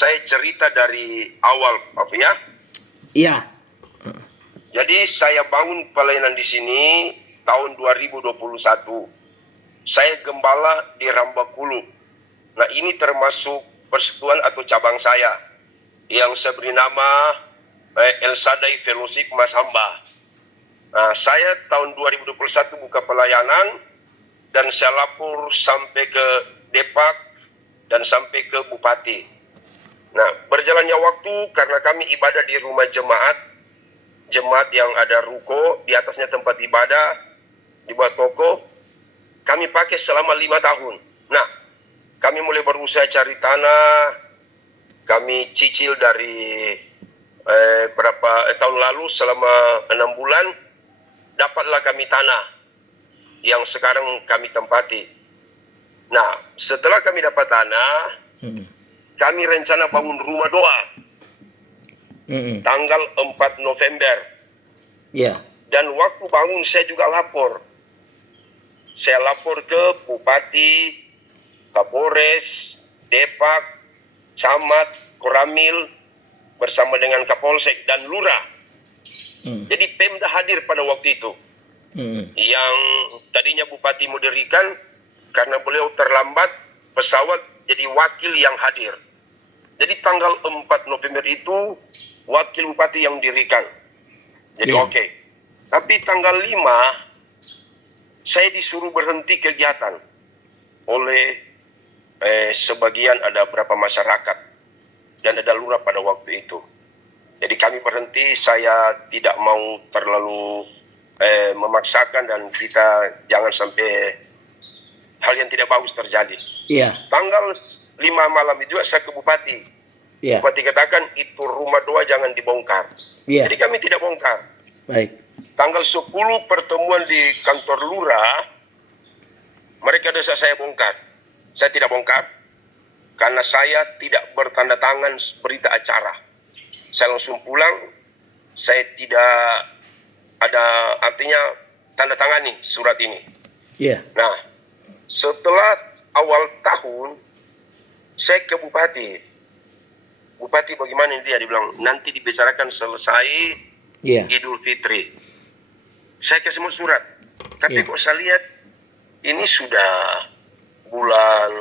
saya cerita dari awal, Pak ya. Iya. Jadi saya bangun pelayanan di sini tahun 2021. Saya gembala di Rambakulu. Nah, ini termasuk persekutuan atau cabang saya yang saya beri nama El Shaddai Fellowship Mas Hamba. Nah, saya tahun 2021 buka pelayanan dan saya lapor sampai ke Depak dan sampai ke Bupati. Nah, berjalannya waktu karena kami ibadah di rumah jemaat yang ada ruko, di atasnya tempat ibadah, di bawah toko, kami pakai selama 5 tahun. Nah, kami mulai berusaha cari tanah, kami cicil dari berapa tahun lalu selama 6 bulan, dapatlah kami tanah yang sekarang kami tempati. Nah, setelah kami dapat tanah, kami rencana bangun rumah doa. Tanggal 4 November. Iya. Dan waktu bangun saya juga lapor. Saya lapor ke Bupati, Kapolres, Depak, Camat, Koramil, bersama dengan Kapolsek dan Lurah. Jadi Pemda hadir pada waktu itu. Yang tadinya Bupati mendirikan, karena beliau terlambat pesawat, jadi wakil yang hadir. Jadi tanggal 4 November itu wakil bupati yang dirikan. Jadi oke. Tapi tanggal 5 saya disuruh berhenti kegiatan oleh sebagian, ada beberapa masyarakat dan ada lurah pada waktu itu. Jadi kami berhenti, saya tidak mau terlalu memaksakan dan kita jangan sampai hal yang tidak bagus terjadi. Iya. Tanggal 5 malam itu juga saya ke Bupati. Iya. Bupati katakan itu rumah doa jangan dibongkar. Iya. Jadi kami tidak bongkar. Baik. Tanggal 10 pertemuan di kantor lurah, mereka desak saya bongkar. Saya tidak bongkar karena saya tidak bertanda tangan berita acara. Saya langsung pulang, saya tidak ada artinya tanda tangani surat ini. Iya. Nah, setelah awal tahun, saya ke Bupati. Bupati bagaimana dia bilang, nanti dibicarakan selesai Idul Fitri. Saya kasih semua surat. Tapi kok saya lihat, ini sudah bulan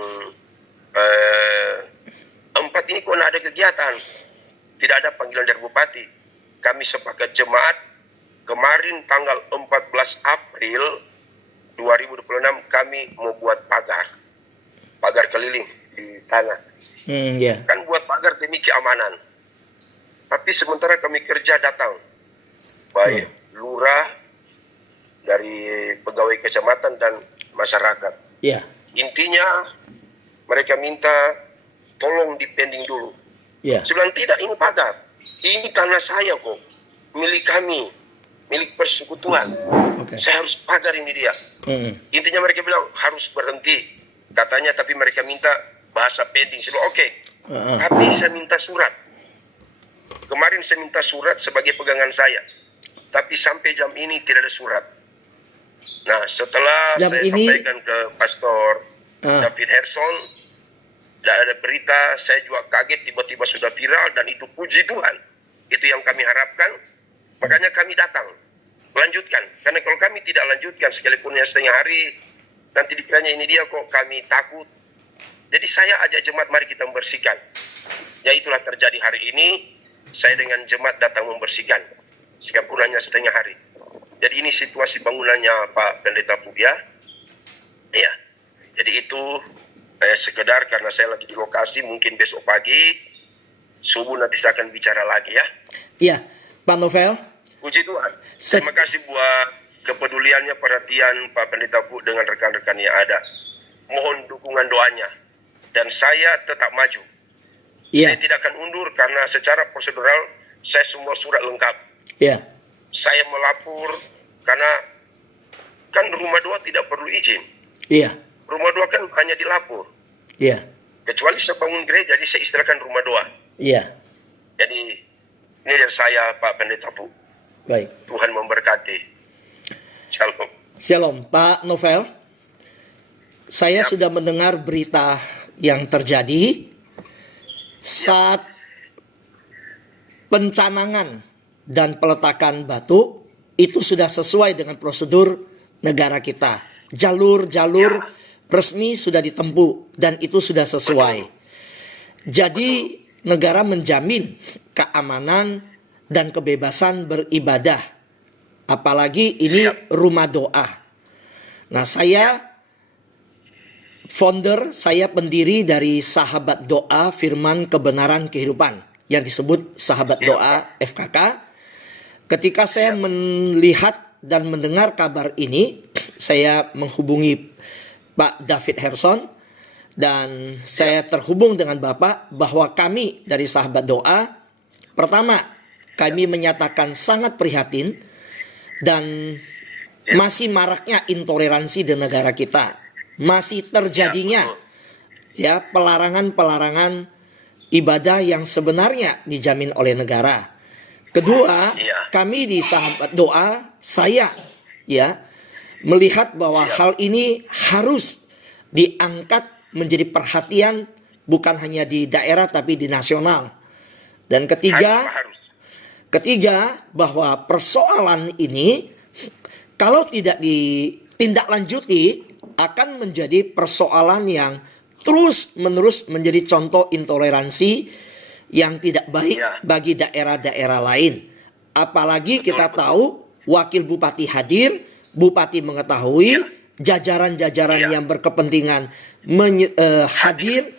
4 ini kok tidak ada kegiatan. Tidak ada panggilan dari Bupati. Kami sepakat jemaat, kemarin tanggal 14 April 2026 kami mau buat pagar keliling di tanah. Kan buat pagar demi keamanan. Tapi sementara kami kerja datang, baik lurah, dari pegawai kecamatan dan masyarakat. Intinya mereka minta tolong dipending dulu. Sebelum tidak, ini pagar, ini tanah saya kok, milik kami, milik persekutuan. Saya harus pagar ini dia. Intinya mereka bilang harus berhenti katanya, tapi mereka minta bahasa pending. Saya bilang oke. Tapi saya minta surat. Kemarin saya minta surat sebagai pegangan saya, tapi sampai jam ini tidak ada surat. Nah, setelah saya sampaikan ke Pastor David Herson, tidak ada berita, saya juga kaget tiba-tiba sudah viral dan itu puji Tuhan. Itu yang kami harapkan. Makanya kami datang lanjutkan, karena kalau kami tidak lanjutkan sekalipun yang setengah hari, nanti dikiranya ini dia kok, kami takut. Jadi saya ajak jemaat, mari kita membersihkan. Ya itulah terjadi hari ini, saya dengan jemaat datang membersihkan, sekalipun hanya setengah hari. Jadi ini situasi bangunannya Pak Pendeta Pugia. Ya, jadi itu sekedar karena saya lagi di lokasi, mungkin besok pagi subuh nanti saya akan bicara lagi ya. Iya, Pak Novel. Puji Tuhan. Terima kasih buat kepeduliannya, perhatian Pak Pendeta Bu dengan rekan-rekan yang ada. Mohon dukungan doanya. Dan saya tetap maju. Saya tidak akan undur karena secara prosedural saya semua surat lengkap. Saya melapor karena kan rumah doa tidak perlu izin. Rumah doa kan hanya dilapor. Kecuali saya bangun gereja, jadi saya istilahkan rumah doa. Jadi ini dari saya Pak Pendeta Bu. Baik. Tuhan memberkati. Shalom. Shalom, Pak Novel. Saya sudah mendengar berita yang terjadi saat pencanangan dan peletakan batu itu sudah sesuai dengan prosedur negara kita. Jalur-jalur resmi sudah ditempuh dan itu sudah sesuai. Jadi negara menjamin keamanan dan kebebasan beribadah. Apalagi ini rumah doa. Nah, saya founder, saya pendiri dari Sahabat Doa Firman Kebenaran Kehidupan yang disebut Sahabat Doa FKK. Ketika saya melihat dan mendengar kabar ini, saya menghubungi Pak David Herson dan saya terhubung dengan Bapak bahwa kami dari Sahabat Doa, pertama, kami menyatakan sangat prihatin dan masih maraknya intoleransi di negara kita. Masih terjadinya pelarangan-pelarangan ibadah yang sebenarnya dijamin oleh negara. Kedua, kami di Sahabat Doa, saya melihat bahwa hal ini harus diangkat menjadi perhatian bukan hanya di daerah tapi di nasional. Dan ketiga bahwa persoalan ini kalau tidak ditindaklanjuti akan menjadi persoalan yang terus-menerus menjadi contoh intoleransi yang tidak baik bagi daerah-daerah lain. Apalagi kita tahu wakil bupati hadir, bupati mengetahui, jajaran-jajaran yang berkepentingan hadir.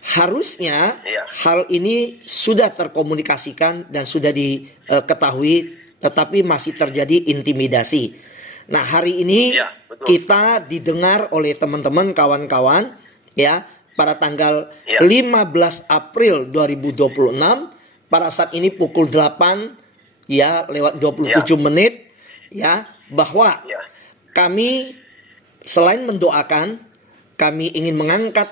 Harusnya hal ini sudah terkomunikasikan dan sudah diketahui, tetapi masih terjadi intimidasi. Nah, hari ini kita didengar oleh teman-teman kawan-kawan pada tanggal 15 April 2026 pada saat ini pukul 8 lewat 27 menit bahwa kami selain mendoakan, kami ingin mengangkat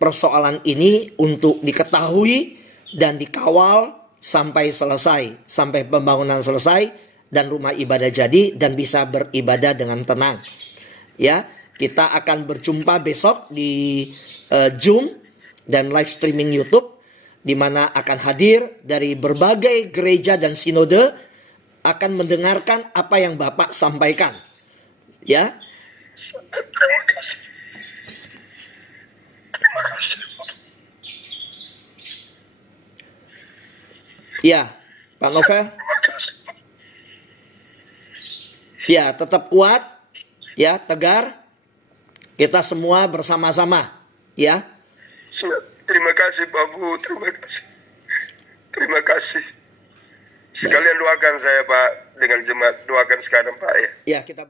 persoalan ini untuk diketahui dan dikawal sampai selesai, sampai pembangunan selesai dan rumah ibadah jadi dan bisa beribadah dengan tenang. Kita akan berjumpa besok di Zoom dan live streaming YouTube di mana akan hadir dari berbagai gereja dan sinode akan mendengarkan apa yang Bapak sampaikan. Pak Novel. Tetap kuat, tegar. Kita semua bersama-sama, Terima kasih Pak Bu, terima kasih. Sekalian doakan saya Pak dengan jemaat, doakan sekarang Pak kita